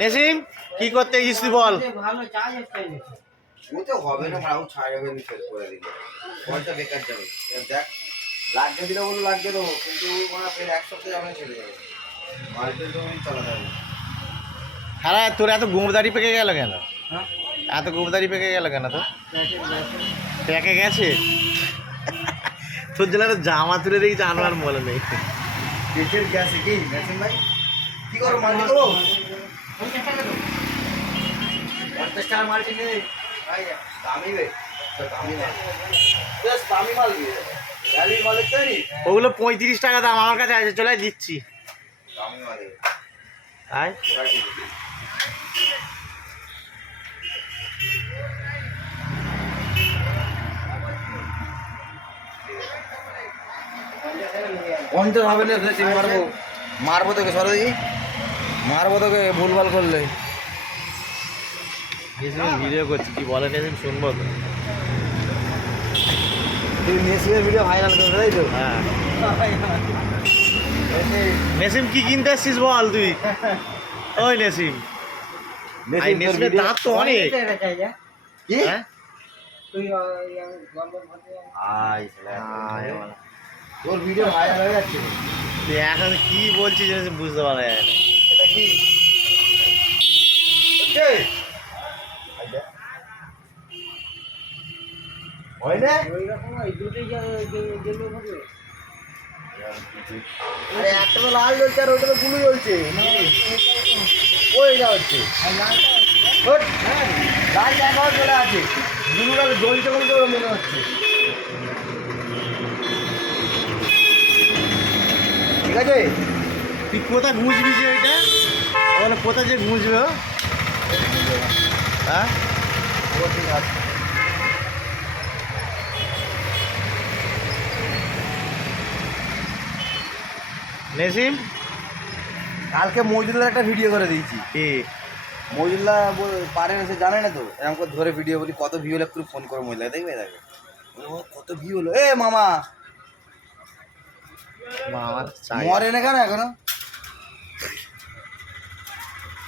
নেসিম কি করতে গেছিস তুই বল? ওতে হবে না, মারাও ছাড়বে নি, শেষ করে দিল পয়সা বেকার যাবে। দেখ লাগবে দিলে বলো লাগবে দেবো, কিন্তু ওরা ফের এক সপ্তাহে যাবে চলে যাবে, মার্কেট তো চালাতে হবে। হ্যাঁ তোর এত গোবরদারি পেকে গেল কেন? হ্যাঁ এত গোবরদারি পেকে গেল কেন? তো পেকে গেছে তোর জন্য জামা তুলে রেখেছে আনোয়ার মনে নেই। পেটের গ্যাসে কি মেশিন ভাই কি করো মাল দেবো 50 টাকা মাল কিনে ভাই, দামি রে, দামি মাল, বেশ দামি মাল দিয়ে ভ্যালি মালের তৈরি। ওগুলো 35 টাকা দাম, আমার কাছে আছে, চলে দিচ্ছি। দামি মাল আয় পঞ্চাশ হবে না, মারবো মারবো তোকে, সরো দেখি মারবো তোকে ভুলভাল করলে। ভিডিও করছি, কি বলে নেসিম শুনবো তো। তুই নেসিমের ভিডিও ভাইরাল করে তাই তো? হ্যাঁ নেসিম কি কিনতে এসছিস বল তুই? ওই নেসিম নেসিমের দাঁত তো অনেক। কি হ্যাঁ তোর ভিডিও ভাইরাল হয়ে যাচ্ছে। তুই এখন কি বলছিস নেসিম বুঝতে পারা যায় না। এটা কি হয় না? আরে একটা তো লাল জ্বলছে আর ওইটা তো ব্লু জ্বলছে, ওইটা হচ্ছে লাল জায়গাও চলে আছে, ব্লুটা জ্বলছে বলে তো মনে হচ্ছে। ঠিক আছে তুই কোথায় ঘুষবি যে ওইটা? বলে কোথায় যে ঘুষবে ও? হ্যাঁ ও ঠিক আছে। নেসিম কালকে মজুল্লার একটা ভিডিও করে দিয়েছি। কি মজুল্লা পারে না, সে জানে না তো, এরকম করে ধরে ভিডিও বলি কত ভিউ হলো, একটু ফোন করে মহিলা দেখবে, দেখবে ও কত ভিউ হলো। এ মামা আমার চাই মরে না কেন এখনো?